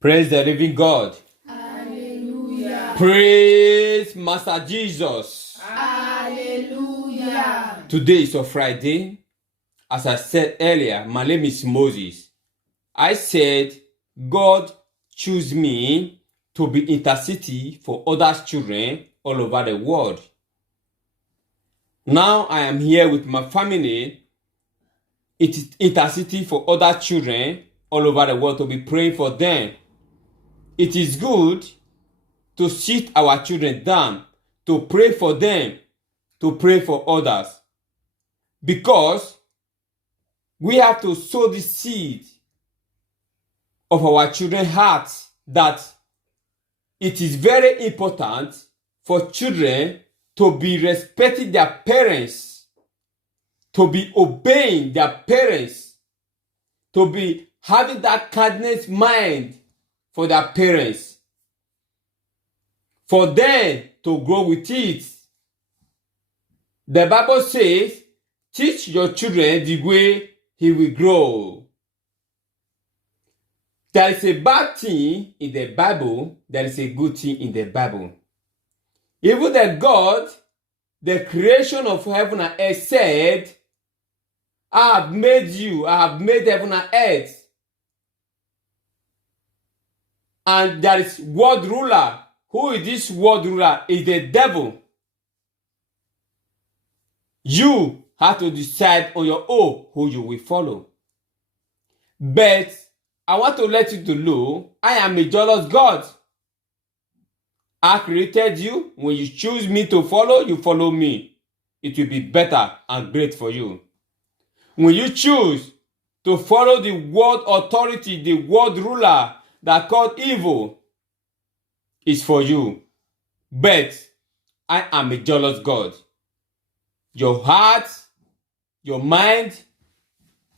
Praise the living God. Hallelujah. Praise Master Jesus. Hallelujah. Today is a Friday. As I said earlier, my name is Moses. I said God chose me to be intercity for other children all over the world. Now I am here with my family. It is intercity for other children all over the world to be praying for them. It is good to sit our children down, to pray for them, to pray for others. Because we have to sow the seed of our children's hearts that it is very important for children to be respecting their parents, to be obeying their parents, to be having that kindness mind for their parents, for them to grow with it. The Bible says, teach your children the way he will grow. There is a bad thing in the Bible, there is a good thing in the Bible. Even the God, the creation of heaven and earth said, I have made you, I have made heaven and earth. And there is world ruler. Who is this world ruler? Is the devil. You have to decide on your own who you will follow. But I want to let you to know, I am a jealous God. I created you. When you choose me to follow, you follow me. It will be better and great for you. When you choose to follow the world authority, the world ruler that called evil, it's for you. But I am a jealous God. Your heart, your mind,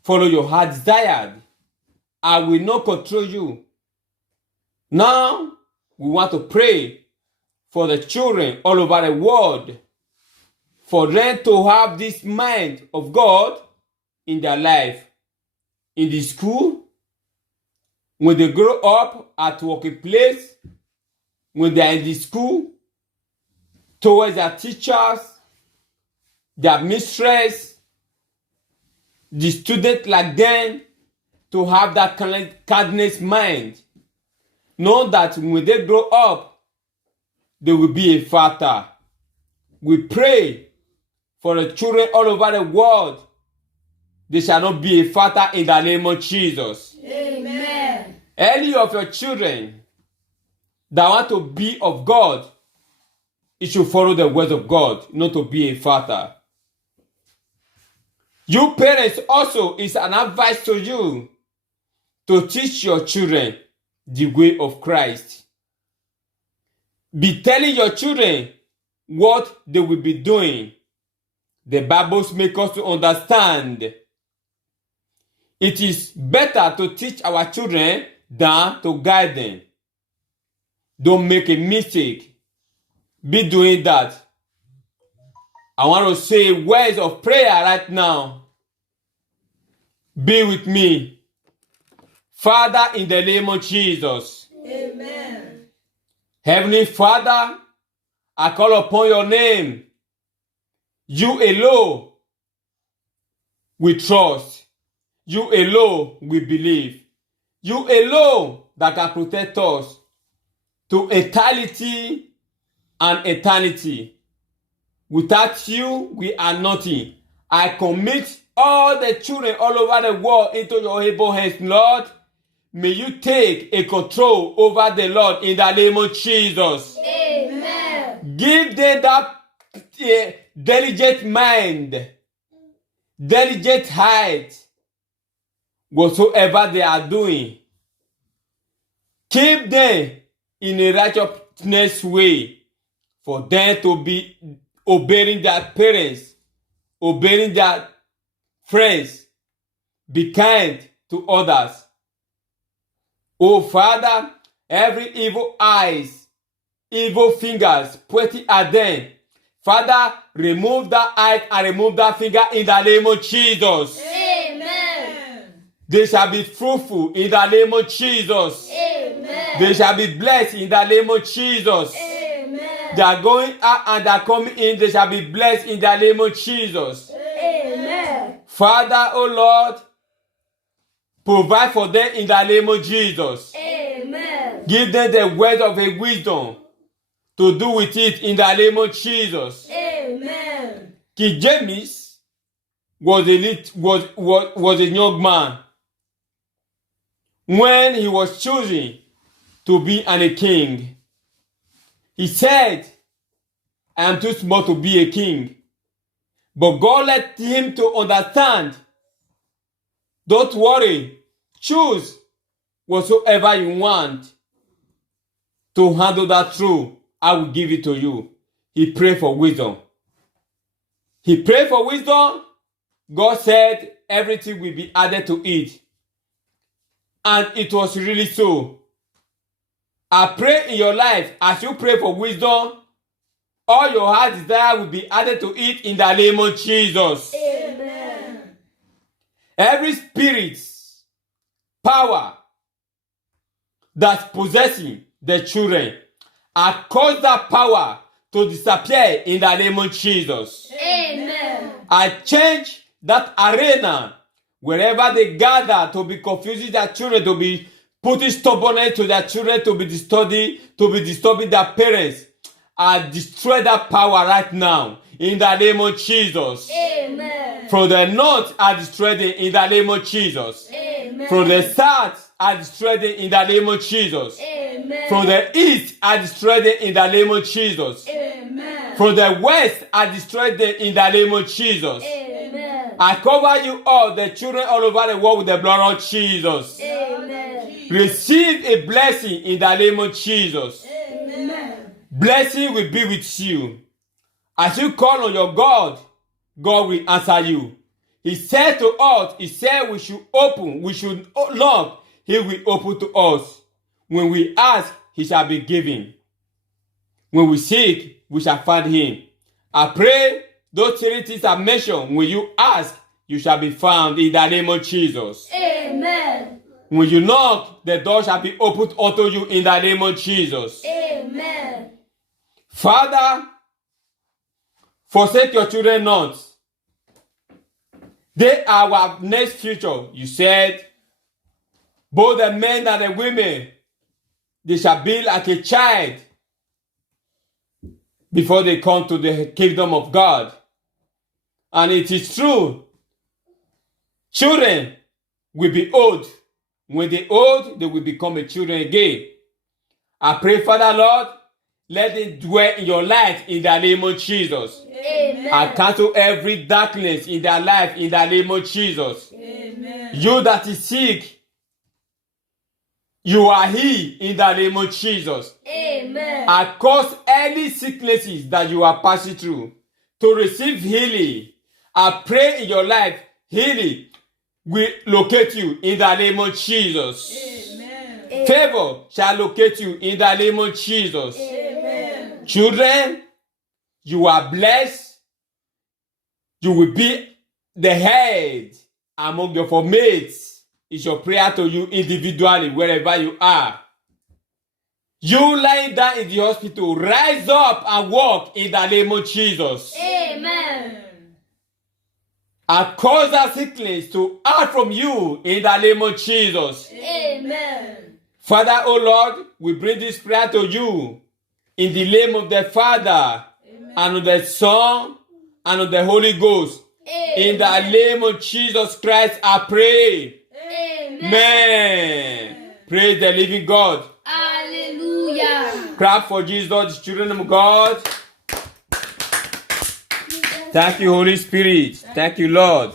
follow your heart desired. I will not control you. Now, we want to pray for the children all over the world, for them to have this mind of God in their life, in the school, when they grow up at workplace, when they are in the school, towards their teachers, their mistress, the student like them, to have that kindness mind. Know that when they grow up, they will be a father. We pray for the children all over the world. They shall not be a father in the name of Jesus. Amen. Any of your children that want to be of God, it should follow the words of God, not to be a father. You parents also, is an advice to you to teach your children the way of Christ. Be telling your children what they will be doing. The Bibles make us to understand. It is better to teach our children than to guide them. Don't make a mistake. Be doing that. I want to say words of prayer right now. Be with me. Father, in the name of Jesus. Amen. Heavenly Father, I call upon your name. You alone we trust. You alone we believe. You alone that can protect us to eternity and eternity. Without you, we are nothing. I commit all the children all over the world into your able hands, Lord. May you take a control over the Lord in the name of Jesus. Amen. Give them that diligent mind, diligent heart, whatsoever they are doing. Keep them in a righteousness way for them to be obeying their parents, obeying their friends. Be kind to others. Oh Father, every evil eyes, evil fingers pointing at them, Father, remove that eye and remove that finger in the name of Jesus. Amen. They shall be fruitful in the name of Jesus. Amen. They shall be blessed in the name of Jesus. Amen. They are going out and they are coming in. They shall be blessed in the name of Jesus. Amen. Father, oh Lord, provide for them in the name of Jesus. Amen. Give them the word of a wisdom to do with it in the name of Jesus. Amen. King James was a young man when he was chosen to be a king. He said, I am too small to be a king. But God let him to understand, don't worry, choose whatsoever you want to handle that through. I will give it to you. He prayed for wisdom. He prayed for wisdom. God said everything will be added to it. And it was really so. I pray in your life, as you pray for wisdom, all your heart desire will be added to it in the name of Jesus. Amen. Every spirit, power that's possessing the children, I cause that power to disappear in the name of Jesus. Amen. I change that arena wherever they gather to be confusing their children, to be putting stubbornness to their children, to be disturbing their parents. I destroy that power right now in the name of Jesus. Amen. From the north, I destroy them in the name of Jesus. Amen. From the south, I destroy them in the name of Jesus. Amen. From the east, I destroy them in the name of Jesus. Amen. From the west, I destroy them in the name of Jesus. Amen. I cover you all, the children all over the world, with the blood of Jesus. Amen. Receive a blessing in the name of Jesus. Amen. Blessing will be with you. As you call on your God, God will answer you. He said to us, he said we should knock, he will open to us. When we ask, he shall be given. When we seek, we shall find him. I pray those three things I mentioned, when you ask, you shall be found in the name of Jesus. Amen. When you knock, the door shall be opened unto you in the name of Jesus. Amen. Father, forsake your children not. They are our next future. You said, both the men and the women, they shall be like a child before they come to the kingdom of God. And it is true. Children will be old. When they're old, they will become a children again. I pray, Father Lord, let it dwell in your life in the name of Jesus. Amen. I cancel every darkness in their life in the name of Jesus. Amen. You that is sick, you are healed in the name of Jesus. Amen. I cause any sicknesses that you are passing through to receive healing. I pray in your life, healing will locate you in the name of Jesus. Amen. Favor shall locate you in the name of Jesus. Amen. Children, you are blessed. You will be the head among your mates. It's your prayer to you individually, wherever you are. You lying down in the hospital, rise up and walk in the name of Jesus. Amen. I cause that sickness to out from you in the name of Jesus. Amen. Father, oh Lord, we bring this prayer to you in the name of the Father, and of the Son, and of the Holy Ghost. In the name of Jesus Christ, I pray. Amen. Praise the living God. Hallelujah. Clap for Jesus, the children of God. Thank you, Holy Spirit. Thank you, Lord.